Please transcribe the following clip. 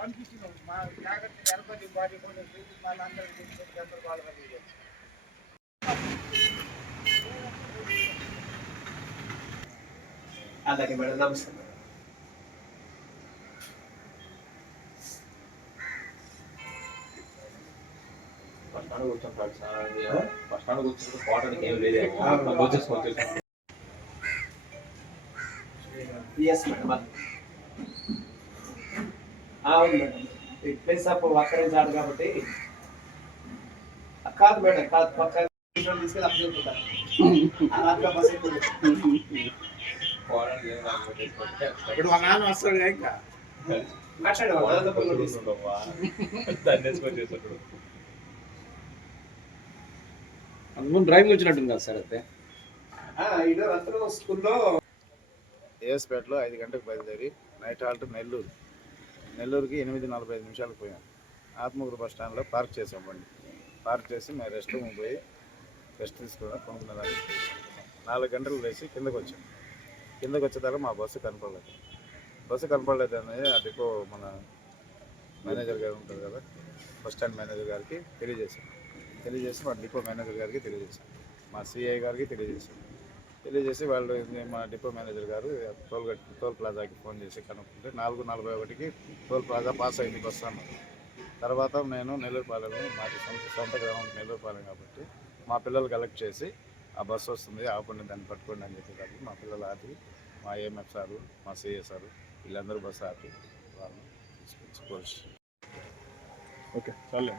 అలాగే మేడం, నమస్తే madam. Bus stand కూర్చొని ఫ్రెండ్స్ బస్ స్టాండ్ కూర్చొని పోవడానికి ఏం లేదు, వచ్చేసి ఎస్ మేడం. అవును మేడం, ఈ ప్లేస్ ఆఫ్ వక్కరించాడు కాబట్టి కాదు మేడం, కాదు పక్క తీసుకెళ్ళి అప్పచెప్పుతారు. ఇప్పుడు మా నాన్న వస్తాడు ఇంకా ముందు డ్రైవింగ్ వచ్చినట్టుంది కదా సార్ అయితే. ఇదో అందరూ స్కూల్లో ఏఎస్పేటలో 5 గంటలకు బయలుదేరి నైట్ హాల్ట్ నెల్లూరుకి 8:45 పోయాం. ఆత్మకూరు బస్ స్టాండ్లో పార్క్ చేసాం బండి. పార్క్ చేసి మేము రెస్ట్ రూమ్ పోయి రెస్ట్ తీసుకున్నాం. కొనుక్కున్నదాన్ని 4 గంటలు లేచి కిందకు వచ్చాం. కిందకు వచ్చేదాకా మా బస్సు కనపడలేదు అనేది ఆ డిపో మన మేనేజర్ గారు ఉంటారు కదా, బస్ స్టాండ్ మేనేజర్ గారికి తెలియజేసి మా డిపో మేనేజర్ గారికి తెలియజేశాం, మా సిఐ గారికి తెలియజేసి వాళ్ళు మా డిపో మేనేజర్ గారు టోల్ ప్లాజాకి ఫోన్ చేసి కనుక్కుంటే 4:41కి టోల్ ప్లాజా పాస్ అయింది బస్సు అన్నారు. తర్వాత నేను నెల్లూరుపాలెంలో మాది సొంత గ్రామం నెల్లూరుపాలెం కాబట్టి మా పిల్లలు కలెక్ట్ చేసి ఆ బస్సు వస్తుంది ఆపండి దాన్ని పట్టుకోండి అని చెప్పేటప్పుడు మా పిల్లలు ఆపి, మా ఏఎంఎఫ్ సారు, మా సిఏ సారు వీళ్ళందరూ బస్సు ఆపి వాళ్ళని తీసుకొచ్చి పోలీస్. ఓకే చాలు.